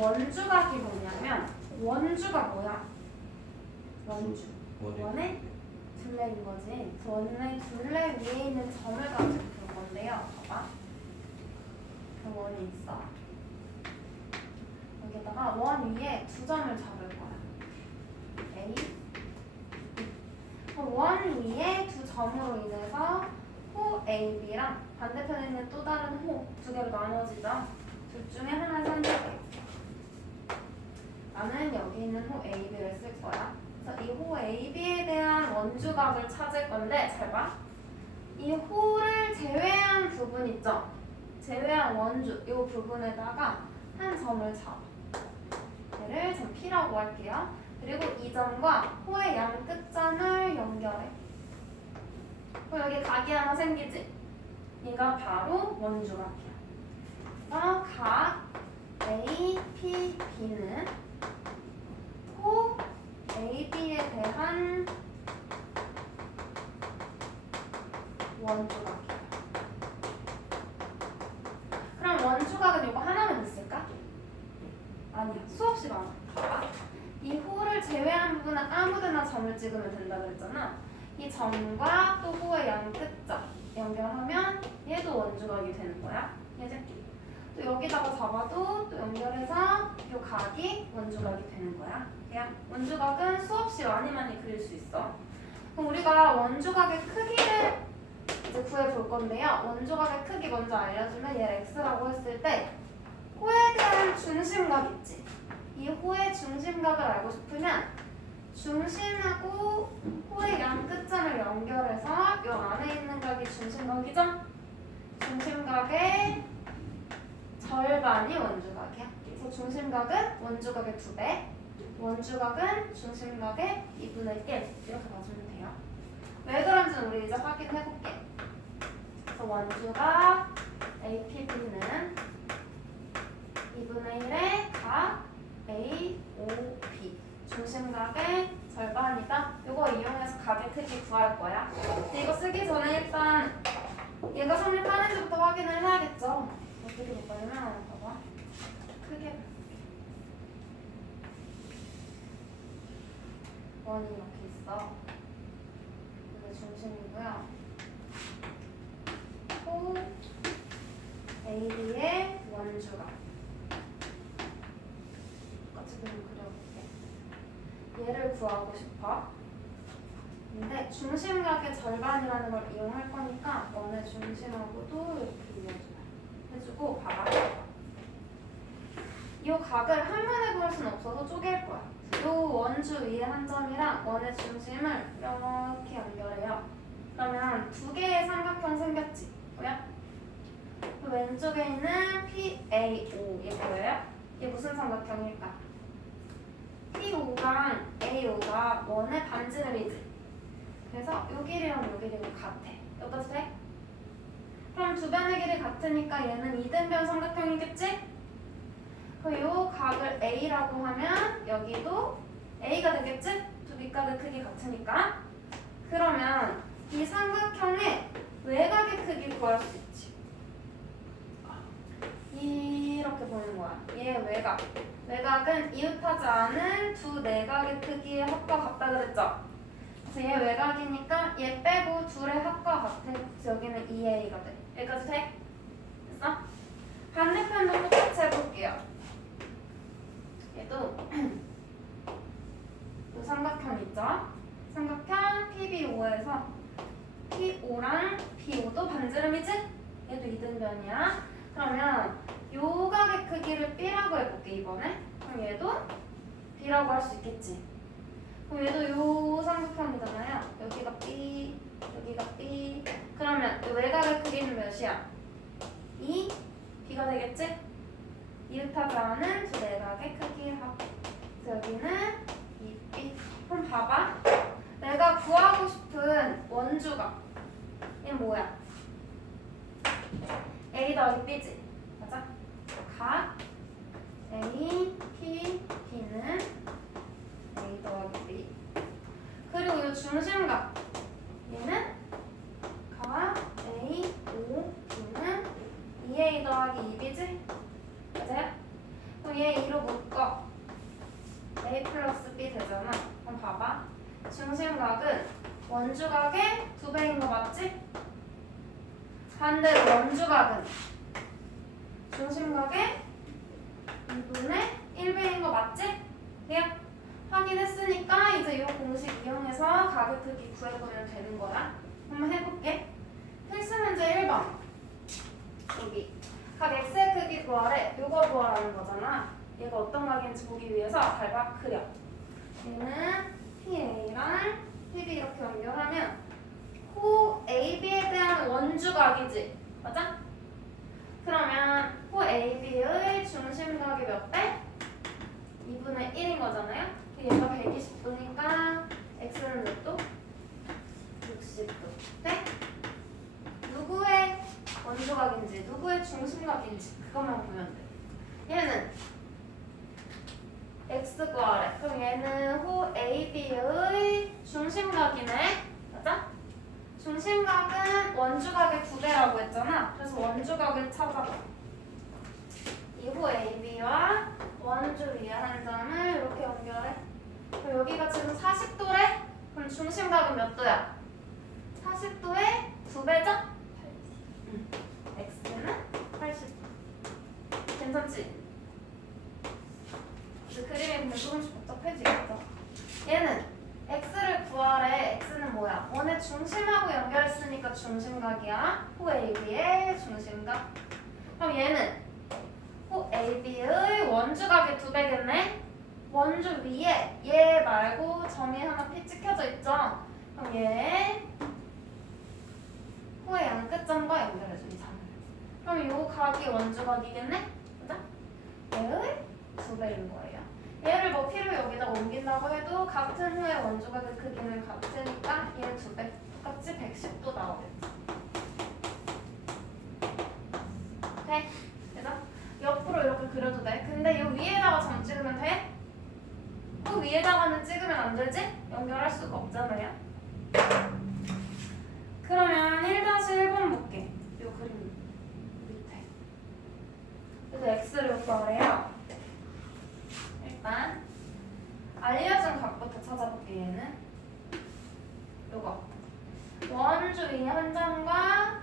원주각이 뭐냐면 원주가 뭐야? 원주. 원의 둘레인 거지. 원의 둘레 위에 있는 점을 가지고 볼 건데요. 봐봐. 그 원이 있어. 여기다가 원 위에 두 점을 잡을 거야. A, 원 위에 두 점으로 인해서 호 AB랑 반대편에 있는 또 다른 호 두 개로 나눠지죠. 둘 중에 하나를 선택해. 나는 여기 있는 호 AB를 쓸 거야. 그래서 이 호 AB에 대한 원주각을 찾을 건데 잘 봐. 이 호를 제외한 부분 있죠? 제외한 원주 이 부분에다가 한 점을 잡아. 얘를 점 P라고 할게요. 그리고 이 점과 호의 양 끝점을 연결해. 그럼 여기 각이 하나 생기지? 얘가 바로 원주각이야. 그래서 각 APB는 호 AB에 대한 원주각이야. 그럼 원주각은 이거 하나만 있을까? 아니야. 수없이 많아. 봐봐. 이 호를 제외한 부분은 아무데나 점을 찍으면 된다 그랬잖아. 이 점과 또 호의 양 끝점 연결하면 얘도 원주각이 되는 거야. 얘지? 또 여기다가 잡아도 또 연결해서 이 각이 원주각이 되는 거야. 그냥 원주각은 수없이 많이 그릴 수 있어. 그럼 우리가 원주각의 크기를 이제 구해볼 건데요. 원주각의 크기 먼저 알려주면 얘를 x라고 했을 때 호에 대한 중심각 있지? 이 호의 중심각을 알고 싶으면 중심하고 호의 양 끝점을 연결해서 이 안에 있는 각이 중심각이죠? 중심각의 절반이 원주각이야. 그래서 중심각은 원주각의 2배, 원주각은 중심각의 2분의 1 이렇게 봐주면 돼요. 왜 그런지는 우리 이제 확인해볼게. 그래서 원주각 APB는 2분의 1의 각 AOB 중심각의 절반이다. 이거 이용해서 각의 크기 구할 거야. 근데 이거 쓰기 전에 일단 얘가 성립하는지부터 확인을 해야겠죠. 어떻게 볼까요? 봐봐. 크게 원이 이렇게 있어. 이게 중심이고요. 호 AB의 원주각. 똑같이 그림 그려볼게. 얘를 구하고 싶어. 근데 중심각의 절반이라는 걸 이용할 거니까 원의 중심하고도 이렇게 해주고 봐봐. 이 각을 한 번에 구할 수는 없어서 쪼갤 거야. 이 원주 위에 한 점이랑 원의 중심을 이렇게 연결해요. 그러면 두 개의 삼각형 생겼지? 뭐야? 그 왼쪽에 있는 PAO 얘 뭐예요? 이게 무슨 삼각형일까? P5랑 A5가 원의 반지름이지? 그래서 요 길이랑 요 길이가 같아. 여기까지 돼? 그럼 두 변의 길이 같으니까 얘는 이등변 삼각형이겠지? 그럼 요 각을 A라고 하면 여기도 A가 되겠지? 두 밑각의 크기 같으니까. 그러면 이 삼각형의 외곽의 크기 구할 수 있지. 이렇게 보이는 거야. 얘 외곽. 외곽은 이웃하지 않은 두 내각의 크기의 합과 같다 그랬죠? 그래서 얘 외곽이니까 얘 빼고 둘의 합과 같아. 그래서 여기는 2A가 돼. 여기까지 돼? 됐어? 반대편도 똑같이 해볼게요. 얘도 이 삼각형 있죠? 삼각형 PB5에서 P5랑 B5도 반지름이지? 얘도 이등변이야. 그러면 요 각의 크기를 B라고 해볼게 이번에. 그럼 얘도 B라고 할 수 있겠지. 그럼 얘도 요 삼각형이잖아요. 여기가 B, 여기가 B. 그러면 요 외곽의 크기는 몇이야? 2, B가 되겠지? 이웃하지 않은 두 내각의 크기의 합. 그래서 여기는 2B. 그럼 봐봐. 내가 구하고 싶은 원주각. 얘는 뭐야? A 더하기 B지? 맞아? 각 A, P, B는 A 더하기 B. 그리고 이 중심각 얘는 각 A, O, B는 2A 더하기 2B지? 맞아요? 그럼 얘 2로 묶어. A 플러스 B 되잖아. 그럼 봐봐. 중심각은 원주각의 2배인 거 맞지? 반대로 원주각은 중심각의 2분의 1배인 거 맞지? 그냥 확인했으니까 이제 이 공식 이용해서 각의 크기 구해보면 되는 거야. 한번 해볼게. 필수 문제 1번. 여기 각 x의 크기 구하래. 요거 구하라는 거잖아. 얘가 어떤 각인지 보기 위해서 달박 그려. 얘는 PA랑 PB 이렇게 연결하면 호 AB에 대한 원주각이지. 맞아? 그러면 호 AB의 중심각이 몇 배? 2분의 1인 거잖아요. 얘가 120도니까 x는 몇 도? 60도. 네? 누구의 원주각인지 누구의 중심각인지 그것만 보면 돼. 얘는 x 구하래. 그럼 얘는 호 AB의 중심각이네. 맞아? 중심각은 원주각의 2배라고 했잖아. 그래서 원주각을 찾아봐. 이 호 AB와 원주 위에 한 점을 이렇게 연결해. 그럼 여기가 지금 40도래? 그럼 중심각은 몇 도야? 40도의 2배죠? x는 80도. 괜찮지? 이제 그림이 그냥 조금씩 복잡해지겠죠? 얘는 x를 구하래. x는 뭐야? 원의 중심하고 연결했으니까 중심각이야. 호 AB의 중심각. 그럼 얘는 호 AB의 원주각의 2배겠네? 원주 위에 얘 말고 점이 하나 피 찍혀져 있죠? 그럼 얘 호의 양끝점과 연결해줘. 이 점을. 그럼 요 각이 원주각이겠네? 맞아? 얘의 2배인 거예요. 얘를 뭐 P로 여기다 옮긴다고 해도 같은 호의 원주각의 크기는 같으니까 얘 2배 똑같이 110도 나오겠지. 돼? 그래서 옆으로 이렇게 그려도 돼. 근데 이 위에다가 점 찍으면 돼? 그 위에다가는 찍으면 안 되지? 연결할 수가 없잖아요. 그러면 1-1번 볼게. 이 그림 밑에. 그래서 x를 구하래요. 일단 알려준 각부터 찾아볼게. 얘는 요거 원주 위에 한 점과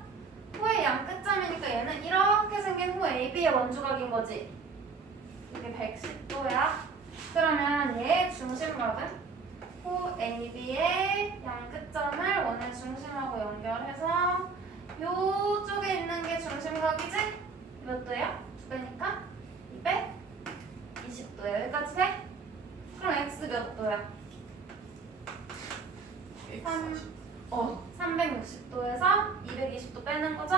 호의 양 끝점이니까 얘는 이렇게 생긴 호 AB의 원주각인 거지. 이게 110도야. 그러면 얘의 중심각은 호 AB의 양 끝점을 원의 중심하고 연결해서 요쪽에 있는 게 중심각이지? 몇 도야? 2배니까 220도야. 여기까지 돼? 그럼 x 몇 도야? 360도에서 220도 빼는 거죠?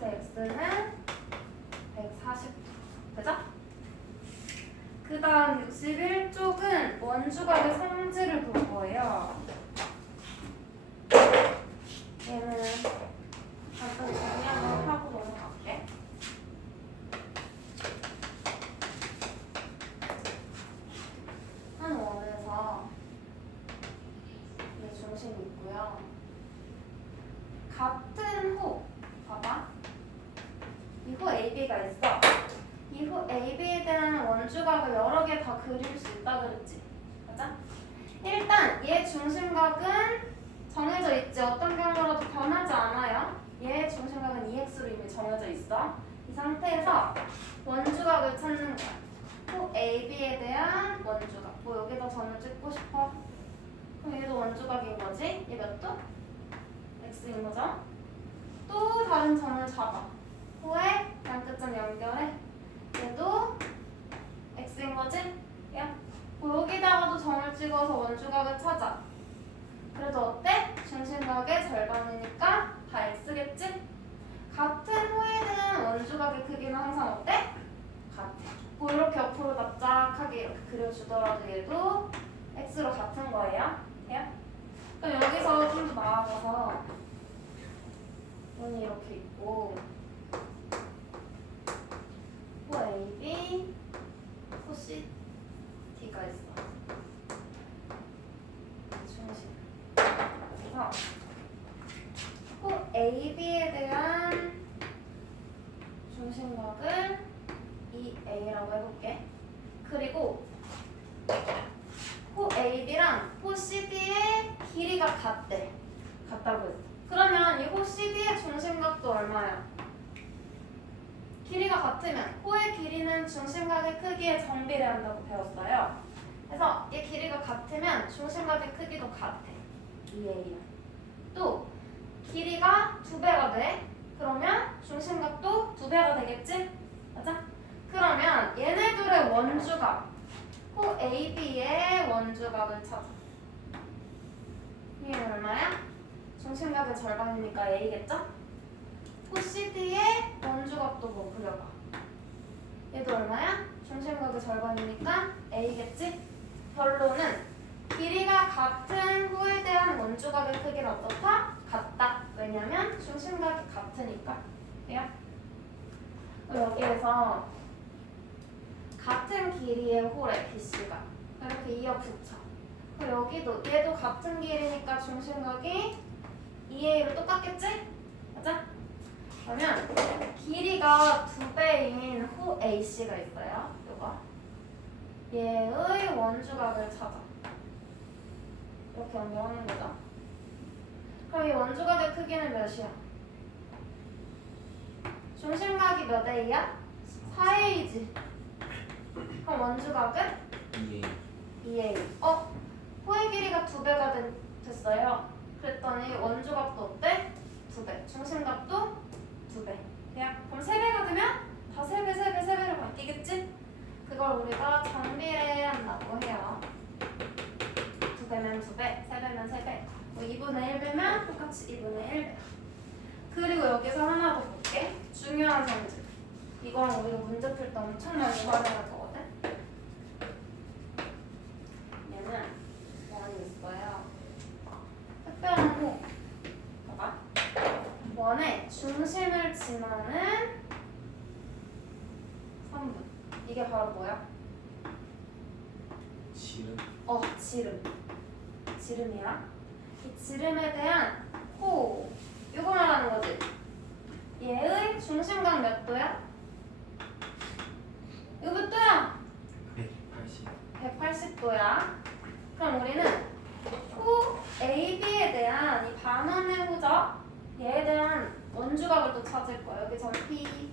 그래서 x는 140도. 그죠? 그 다음 61쪽은 원주각의 성질을 볼 거예요. 얘는 잠깐 정리 한번 하고 넘어갈게. 한 원에서 이 중심이 있고요. 같은 호, 봐봐. 이 호 AB가 있어. 이 호 AB에 대한 원주각을 여러 개 다 그릴 수 있다 그랬지. 맞아? 일단 얘 중심각은 정해져 있지. 어떤 경우라도 변하지 않아요. 얘 중심각은 2x로 이미 정해져 있어. 이 상태에서 원주각을 찾는 거야. 호 AB에 대한 원주각. 뭐 여기다 점을 찍고 싶어? 그럼 얘도 원주각인 거지? 얘 몇 도? x인 거죠? 또 다른 점을 잡아. 호의 양끝점 연결해. 얘도 x인 거지? 야. 뭐 여기다가도 점을 찍어서 원주각을 찾아. 그래도 어때? 중심각의 절반이니까 다 x겠지? 같은 호에 대한 원주각의 크기는 항상 어때? 같아. 뭐 이렇게 옆으로 납작하게 이렇게 그려주더라도 얘도 x로 같은 거예요. 야? 그럼 여기서 좀 더 나아가서 원이 이렇게 있고 호 AB, 호 CD가 있어. 중심. 그래서 호 AB에 대한 중심각을 2A라고 해볼게. 그리고 호 AB랑 호 CD의 길이가 같다고 했어. 그러면 이 호 CD의 중심각도 얼마야? 길이가 같으면 호의 길이는 중심각의 크기에 정비례한다고 배웠어요. 그래서 이 길이가 같으면 중심각의 크기도 같아. 2A야. 또 길이가 2배가 돼. 그러면 중심각도 2배가 되겠지? 맞아? 그러면 얘네들의 원주각, 호 AB의 원주각을 찾아. 이게 얼마야? 중심각의 절반이니까 A겠죠? 호 CD의 원주각도 뭐 그려봐. 얘도 얼마야? 중심각의 절반이니까 A겠지? 결론은 길이가 같은 호에 대한 원주각의 크기는 어떻다? 같다. 왜냐면 중심각이 같으니까. 돼요? 여기에서 같은 길이의 호래 BC가 이렇게 이어붙여. 여기도 얘도 같은 길이니까 중심각이 2A로 똑같겠지? 맞아? 그러면 길이가 2배인 호 AC가 있어요. 요거 얘의 원주각을 찾아. 이렇게 연결하는 거죠. 그럼 이 원주각의 크기는 몇이야? 중심각이 몇 A야? 4A지. 그럼 원주각은? 2A. 2A. 호의 길이가 2배가 됐어요. 그랬더니 원주각도 어때? 2배. 중심각도 2배. 그럼 3배가 되면 다 3배, 3배, 3배로 바뀌겠지? 그걸 우리가 정비례한다고 해요. 2배면 2배, 3배면 3배. 2분의 1배면 똑같이 2분의 1배. 그리고 여기서 하나 더 볼게. 중요한 성질. 이거랑 우리가 문제 풀 때 엄청 많이 활용할 거거든. 얘는 원이 있어요. 특별한 호. 봐봐. 원의 중심을 지나는 선분. 이게 바로 뭐야? 지름. 지름. 지름이야. 이 지름에 대한 호. 이거 말하는 거지. 얘의 중심각 몇 도야? 이거 몇 도야? 180. 180도야. 그럼 우리는 호 AB에 대한 이 반원의 호죠? 얘에 대한 원주각을 또 찾을 거야. 여기 전 P,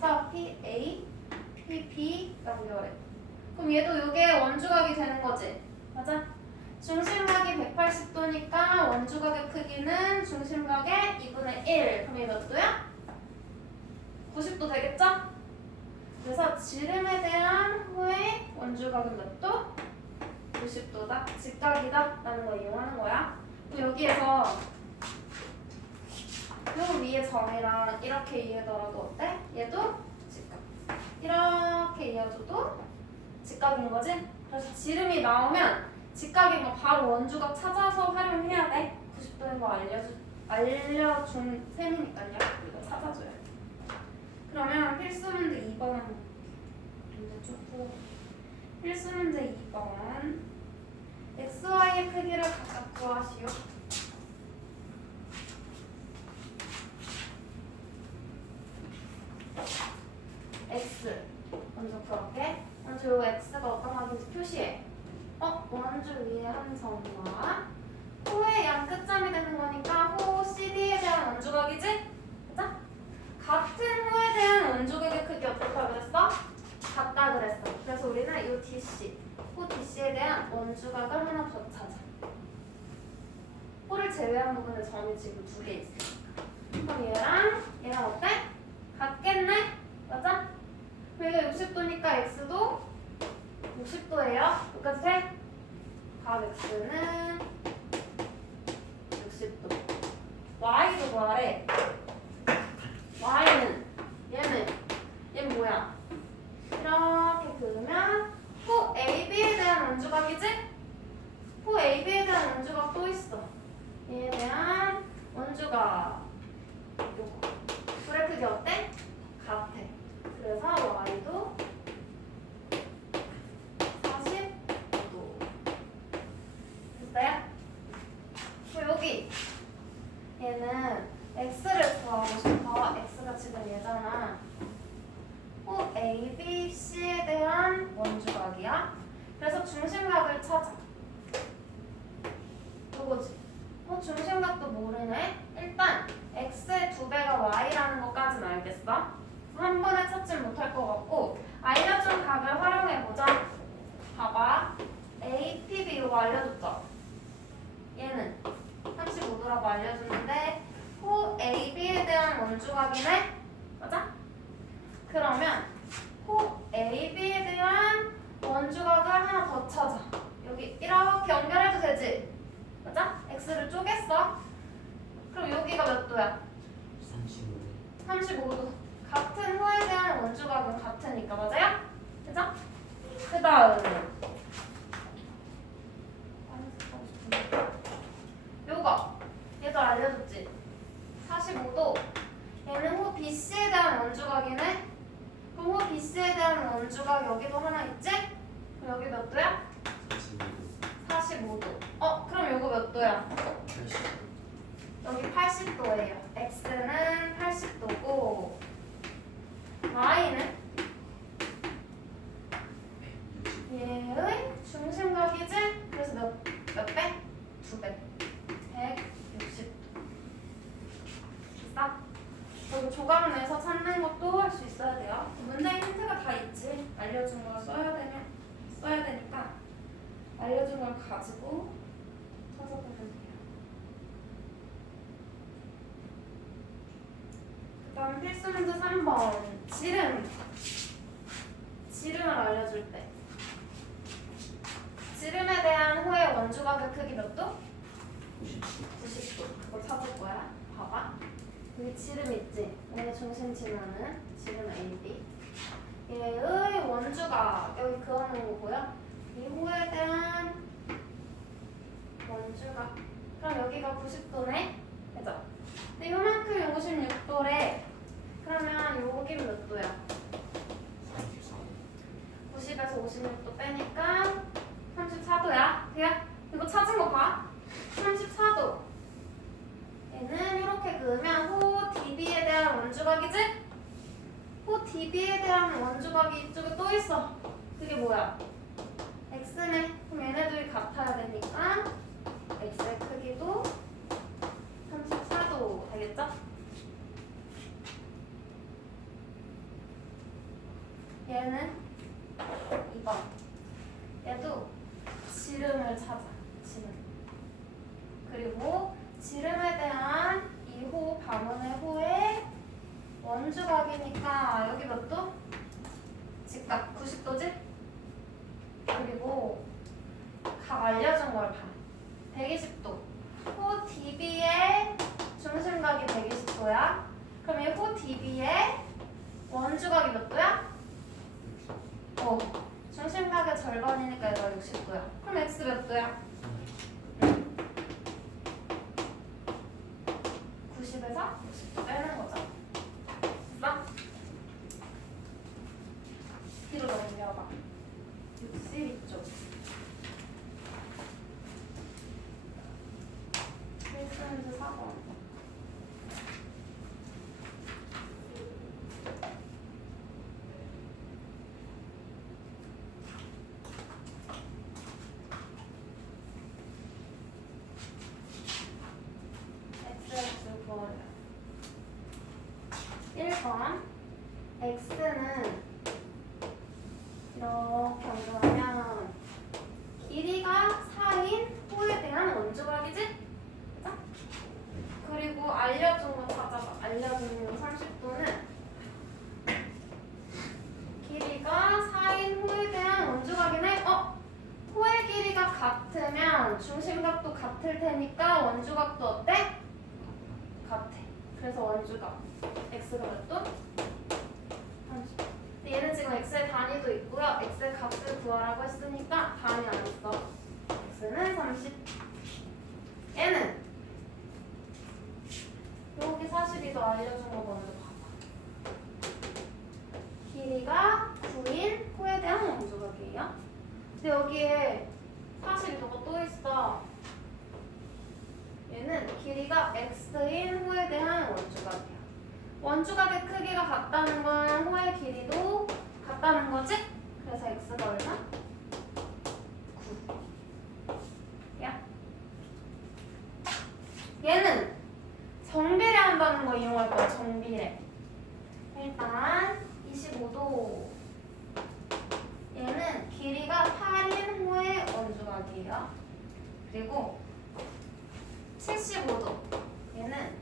서 P, A, P, B라고 그래. 그럼 얘도 이게 원주각이 되는 거지? 맞아? 중심각이 180도니까 원주각의 크기는 중심각의 2분의 1. 그럼 얘 몇 도야? 90도 되겠죠? 그래서 지름에 대한 호의 원주각은 몇 도? 90도다. 직각이다. 라는 거 이용하는 거야. 여기에서 요 위에 점이랑 이렇게 이어더라도 어때? 얘도 직각. 이렇게 이어줘도 직각인 거지? 그래서 지름이 나오면 직각인 거 바로 원주각 찾아서 활용해야 돼. 90도인 거 알려준 셈이니까요. 이거 찾아줘야 돼. 그러면 필수 문제 2번 문제 쭉 풀어. 필수 문제 2번. XY의 크기를 각각 구하시오. X 먼저 풀어볼게. 먼저 요 X가 어떤 각인지 표시해. 원주 위에 한 점과 호의 양 끝점이 되는 거니까 호 CD에 대한 원주각이지? 맞아? 같은 호에 대한 원주각의 크기 어떻다 그랬어? 같다 그랬어. 그래서 우리는 이 DC, 호 DC에 대한 원주각을 하나 더 찾아. 호를 제외한 부분에 점이 지금 2개 있으니까. 그럼 얘랑 어때? 같겠네? 맞아? 여기가 60도니까 X도 60도예요. 여기까지 돼? 각 X는 60도. Y도 뭐하래? Y는 얘는 뭐야? 이렇게 그으면 호 AB에 대한 원주각이지? 호 AB에 대한 원주각 또 있어. 얘에 대한 원주각 요거. 불의 크기 어때? 같아. 그래서 Y도 45도. 됐어요? 여기 얘는 X를 구하고 싶어. X가 지금 얘잖아. 호 A, B, C에 대한 원주각 더 찾아. 여기 이렇게 연결해도 되지? 맞아? x를 쪼갰어. 그럼 여기가 몇 도야? 35도. 같은 호에 대한 원주각은 같으니까 맞아요? 그죠? 그 다음 요거 얘도 알려줬지? 45도. 얘는 호 BC에 대한 원주각이네. 그럼 호 BC에 대한 원주각 여기도 하나 있지? 그럼 여기 몇 도야? 45도. 그럼 요거 몇 도야? 80도. 여기 80도예요. x는 80도고 y는 얘의 중심각이지? 그래서 몇 배? 2배. 160도. 됐어? 그리고 조각 내서 찾는 것도 할 수 있어야 돼요. 문제에 힌트가 다 있지. 알려준 걸 써야 되니까 알려준 걸 가지고 찾아보면 돼요. 그 다음 필수 문제 3번. 지름을 알려줄 때 지름에 대한 호의 원주각의 크기 몇 도? 90도. 그거 찾을 거야. 봐봐. 여기 지름 있지? 얘의 중심 지나는 지름 AB. 얘의 원주각 여기 그어놓은 거 보여? 이 호에 대한 원주각. 그럼 여기가 90도네? 그죠? 근데 요만큼 56도래. 그러면 여긴 몇 도야? 90에서 56도 빼니까 34도야. 그래? 이거 찾은 거 봐. 34도. 얘는 이렇게 그으면 호 DB에 대한 원주각이지? 호 DB에 대한 원주각이 이쪽에 또 있어. 그게 뭐야? x네. 그럼 얘네들이 같아야 되니까 x의 크기도 34도 되겠죠? 얘는 2번. 얘도 지름을 찾아. 지름. 그리고 지름에 대한 2호 반원의 호의 원주각이니까 여기 몇 도? 직각 90도지? 그리고 각 알려준 걸 봐. 120도. 호 DB의 중심각이 120도야. 그럼 이 호 DB의 원주각이 몇 도야? 중심각의 절반이니까 얘가 60도야. 그럼 x 몇 도야? 90에서 60도 빼는 거죠. 됐어? 뒤로 넘겨봐. 62쪽. 필수 문제 4번. XX 구워요. 1번 x는 이렇게 옮겨가면 길이가 4인 호에 대한 원주각이지? 그죠? 그리고 알려준 거 찾아봐. 알려준 거 30도는 길이가 4인 호에 대한 원주각이네? 호의 길이가 같으면 중심각도 같을 테니까 원주각도 어때? 같아. 그래서 원주각 x가 몇 도? 30. 얘는 지금 x의 단위도 있고요. x의 값을 구하라고 했으니까 단위 안 했어. x는 30. 얘는 여기 42도 알려준 거 먼저 봐봐. 길이가 9인 호에 대한 원주각이에요. 근데 여기에 42도가 또 있어. 얘는 길이가 x인 호에 대한 원주각이야. 원주각의 크기가 같다는 건 호의 길이도 같다는 거지? 그래서 x가 얼마? 9. 야. 얘는 정비례 한다는 거 이용할 거야. 정비례. 일단 25도. 얘는 길이가 8인 호의 원주각이에요. 그리고 75도. 얘는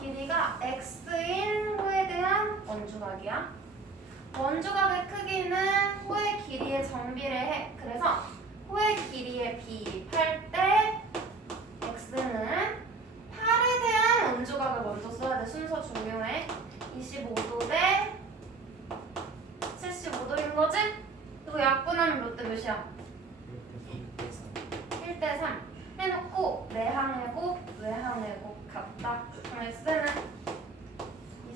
길이가 x인 호에 대한 원주각이야. 원주각의 크기는 호의 길이에 정비례해. 약분하면 몇 대 몇이야? 1대 3 해놓고 내항의 곱, 외항의 곱 같다. 그럼 x는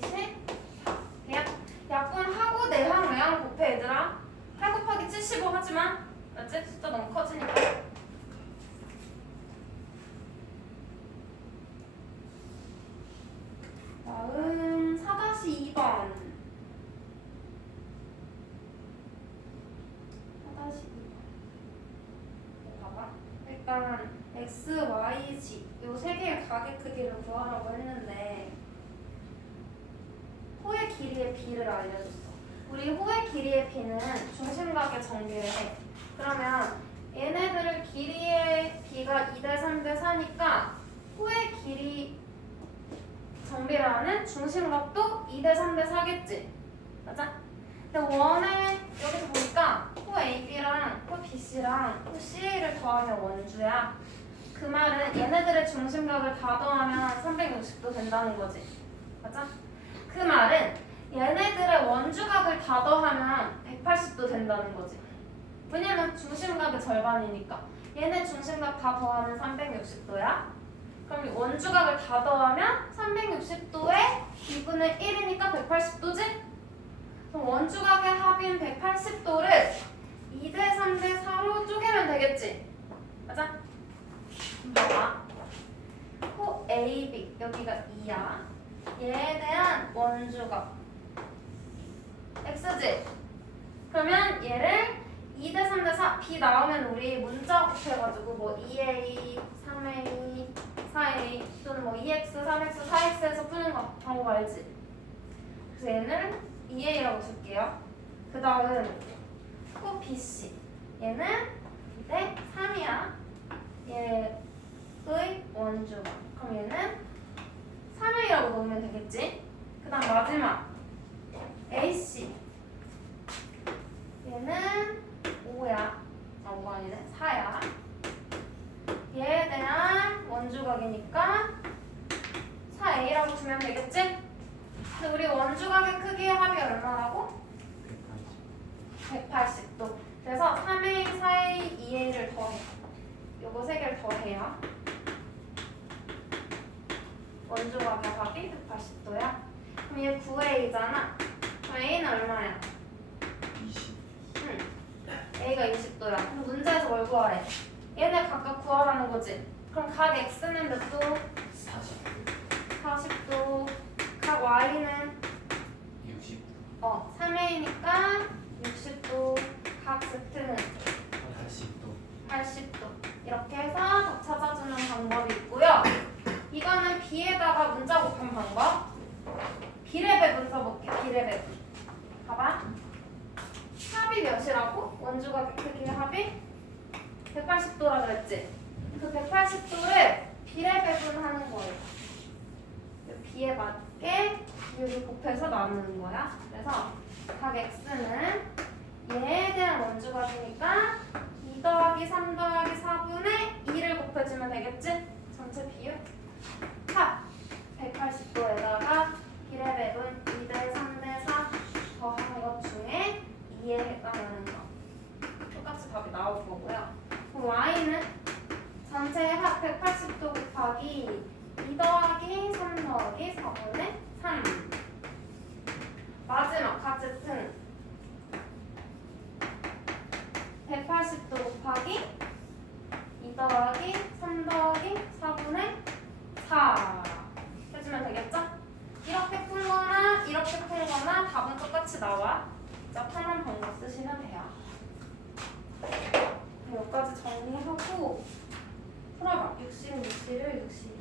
24. 돼요? 약분하고 내항, 외항 곱해 얘들아. 8 곱하기 75 하지마. 맞지? 숫자 너무 커지니까. 다음 4-2번. 4-2번. 봐봐. 일단 x, y, z 요 세 개의 가계 크기를 구하라고 했는데 호의 길이의 b를 알려줬어. 우리 호의 길이의 b는 중심각의 정비를 해. 그러면 얘네들을 길이의 b가 2대 3대 4니까 호의 길이 정비를 하는 중심각도 2대 3대 4겠지? 맞아? 근데 원에 여기서 보니까 호 AB랑 호 BC랑 호 CA를 더하면 원주야. 그 말은 얘네들의 중심각을 다 더하면 360도 된다는 거지. 맞아? 그 말은 얘네들의 원주각을 다 더하면 180도 된다는 거지. 왜냐면 중심각의 절반이니까. 얘네 중심각 다 더하면 360도야. 그럼 이 원주각을 다 더하면 360도에 2분의 1이니까 180도지? 그럼 원주각의 합인 180도를 2대 3대 4로 쪼개면 되겠지? 맞아? 봐봐. 호 AB 여기가 2야. 얘에 대한 원주각 X지? 그러면 얘를 2대 3대 4 B 나오면 우리 문자 곱해가지고 뭐 2A, 3A, 4A 또는 뭐 2X, 3X, 4X에서 푸는 거 방법 알지? 그래서 얘는 2A라고 줄게요. 그 다음 호 BC 얘는 2대 3이야. 얘의 원주각 그럼 얘는 3A라고 놓으면 되겠지? 그 다음 마지막 AC 얘는 5야. 5가 아니네. 4야. 얘에 대한 원주각이니까 4A라고 두면 되겠지? 근데 우리 원주각의 크기의 합이 얼마라고? 180도. 그래서 3A, 4A, 2A를 더해. 요거 세 개를 더해요. 원주각의 합이 180도야. 그럼 얘 9A잖아. 그럼 A는 얼마야? 20. 응. A가 20도야. 그럼 문제에서 뭘 구하래? 얘네 각각 구하라는 거지. 그럼 각 X는 몇 도? 40. 40도. 각 Y는? 60. 3A니까 60도. 각 Z는? 80도. 80도. 이렇게 해서 각 찾아주는 방법이 있고요. 이거는 B에다가 문자 곱한 방법. B의 배분 써볼게. B의 배분. 봐봐. 합이 몇이라고? 원주각의 크기의 합이 180도라 그랬지? 그 180도를 B의 배분하는 거예요. B에 맞게 B를 곱해서 나누는 거야. 그래서 각 X는 얘에 대한 원주각이니까 2 더하기 3 더하기 4분의 2를 곱해주면 되겠지? 전체 비율 합 180도에다가 B의 배분 2대 3대 4 더하는 것 중에 2에 해당하는 거 똑같이 답이 나올 거고요. 그럼 Y는 전체 합 180도 곱하기 2 더하기 3 더하기 4분의 3 마지막 각 Z는 180도 곱하기 2 더하기 3 더하기 4분의 4 해주면 되겠죠? 이렇게 풀거나 이렇게 풀거나 답은 똑같이 나와. 진짜 편한 방법 쓰시면 돼요. 여기까지 정리하고 풀어봐. 60, 61, 62.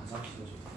화장실도 좋다.